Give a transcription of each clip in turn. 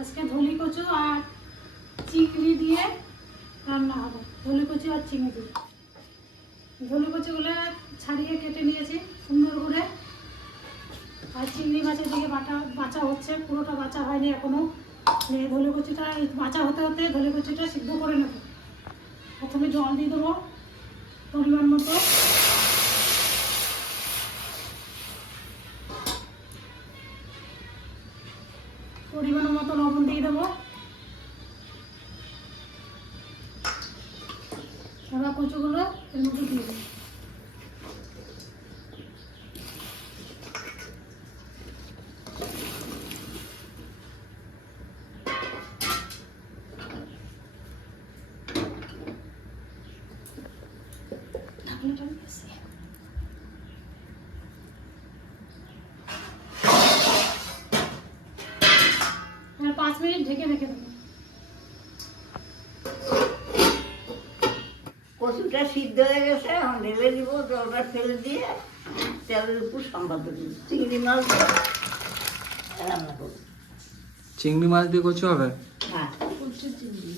আজকে ধলি কচু আর চিংড়ি দিয়ে রান্না হবে। ধলি কচু আর চিংড়ি দিয়ে। ধলি কচুগুলো ছাড়িয়ে কেটে নিয়েছি সুন্দর করে। আর চিংড়ি মাছের দিকে বাটা বাঁচা হচ্ছে, পুরোটা বাঁচা হয়নি এখনও ধলে কচুটা বাঁচা হতে হতে ধলে কচুটা সিদ্ধ করে নেব। প্রথমে জল দিয়ে দেবো পরিমাণ মতো। পরিমাণ মতো লবণ দিয়ে দেবো। এবার কচুগুলো এর মধ্যে দিয়ে দেবো। নিয়ে আসি। এবার পাঁচ মিনিট ঢেকে রেখে দেবো। কচুটা সিদ্ধ হয়ে গেছে এখন ঢেলে দিব জলটা ফেলে দিয়ে তেলের উপর সম্বাদ দিব। চিংড়ি মাছ দিয়ে রান্না করব। চিংড়ি মাছ দিয়ে কচু হবে? হ্যাঁ। কচু চিংড়ি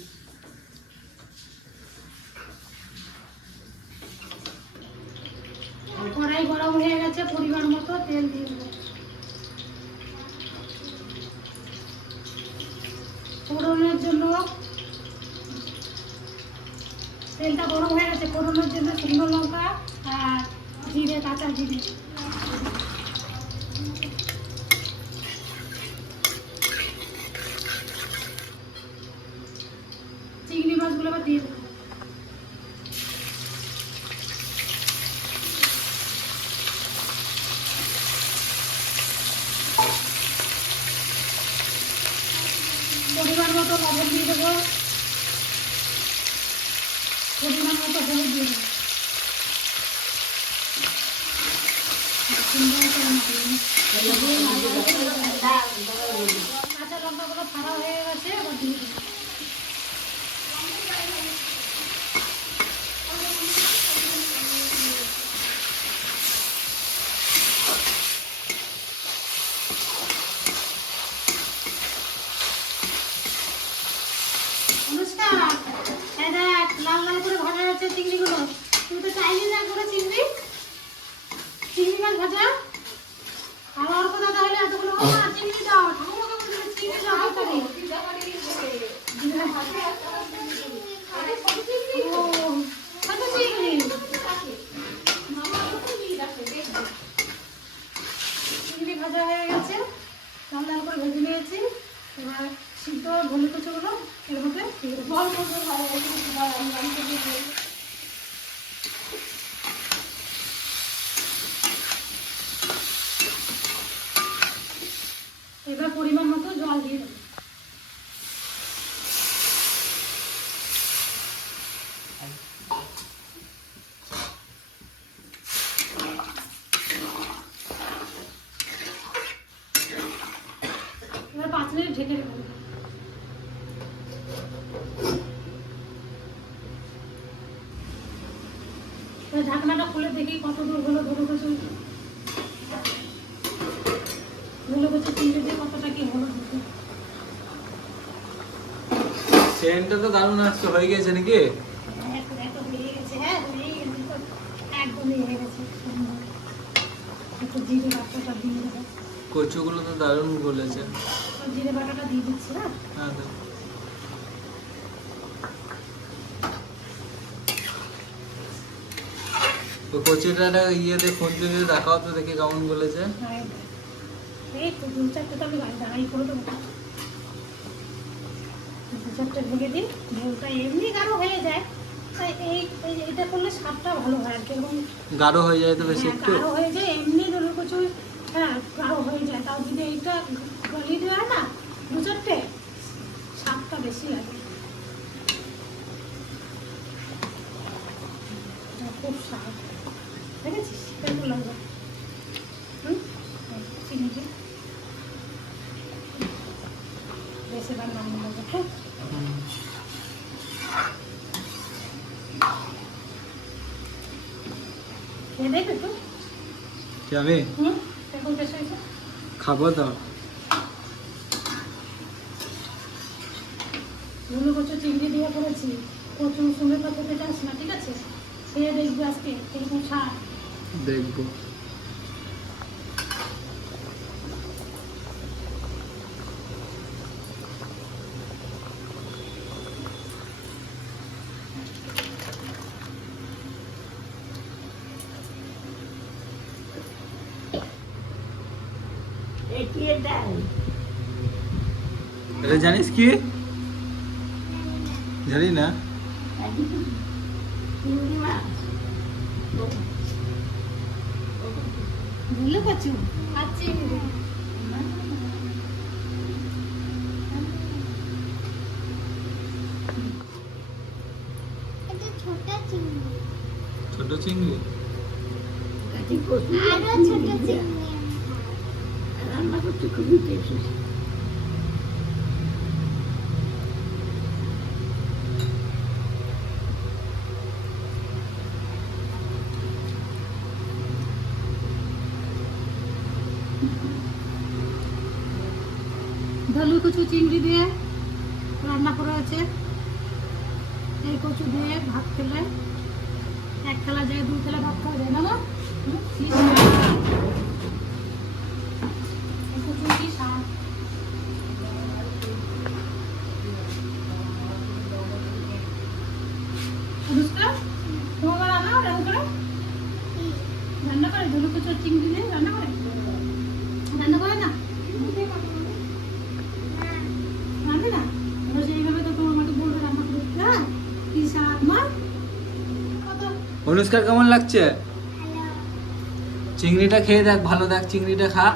কড়াই গরম হয়ে গেছে পরিমাণ মতো তেল দিয়ে দেবো ফোড়নের জন্য তেলটা গরম হয়ে গেছে, ফোড়নের জন্য শুকনো লঙ্কা আর জিরে, কাঁচা জিরে। চিংড়ি মাছগুলো আবার দিয়ে দেবো। পরিমাণ মতো লবণ দিয়ে দেবো। পরিমাণ মতো হলুদ দিয়ে দেবো। কাঁচা লঙ্কাগুলো ফাড়া হয়ে গেছে এবার লাল করে ভাজা হচ্ছে চিংড়িগুলো। তুমি তো চাইলি না করে চিংড়ি। চিংড়ি মাছ ভাজা। আর অল্প দাদা হলে এতগুলো চিংড়ি দাও। ভাজা হয়ে গেছে। করে ভেজে নিয়েছি। এবার সিদ্ধ কুচোগুলো এর মধ্যে। এবার পরিমাণ মতো জল দিয়ে দেবো। এবার পাঁচ মিনিট ঢেকে দেবো। ঢাকনাটা খুলে দেখি কত দূর হলো ধরে কচু ধরে কচু চিংড়ি দিয়ে কতটা কি হলো? সেন্টটা তো দারুণ আসছে হয়ে গেছে নাকি। কচুগুলো তো দারুণ গলেছে। জিরে বাটাটা দিয়ে দিচ্ছি, হ্যাঁ? হ্যাঁ তো। কচুটা ইয়েতে খুঁজতে দিয়ে দেখাও তো দেখি কেমন বলেছে। হ্যাঁ, ভেঙে দিই, ঝোলটা এমনি গাঢ় হয়ে যায়। তাই এই এটা করলে স্বাদটা ভালো হয় আর গাঢ় হয়ে যায় তো বেশি হ্যাঁ, একটু? গাঢ় হয়ে যায় এমনি ধরো কিছু হ্যাঁ গাঢ় হয়ে যায়। তাও যদি এইটা দেওয়া হয় না দু চারটে স্বাদটা বেশি লাগে। হ্যাঁ, খুব দেখেছিস কেমন লাগবে হুম এই, চিনি দিয়ে বেশ এবার নাম লাগবে হুম। খেয়ে দেখবে তো খাব তো। ধুলো কচু চিংড়ি দিয়ে করেছি। কচু সঙ্গে কথা আস না ঠিক আছে? খেয়ে দেখবি আজকে দেখব। এটি ডাল এটা জানিস কি? জানি না। চিংড়ি মাছ। ধুলো কচু আর চিংড়ি এটা ছোট চিংড়ি। আরও ছোট চিংড়ি। রান্না করতে খুবই টেস্টি ধলু কচু চিংড়ি দিয়ে রান্না করা হয়েছে এই কচু দিয়ে ভাত খেলে এক খেলা যায়, দুই খেলা ভাত খাওয়া যায় না মা? হুম, কি স্বাদ। এই কচু কি স্বাদ। রান্না করে চিংড়ি রান্না করে? রান্না করে না? বলবে রান্না হ্যাঁ? কি অনুষ্কার কেমন লাগছে? চিংড়িটা খেয়ে দেখ, ভালো দেখ, চিংড়িটা খা।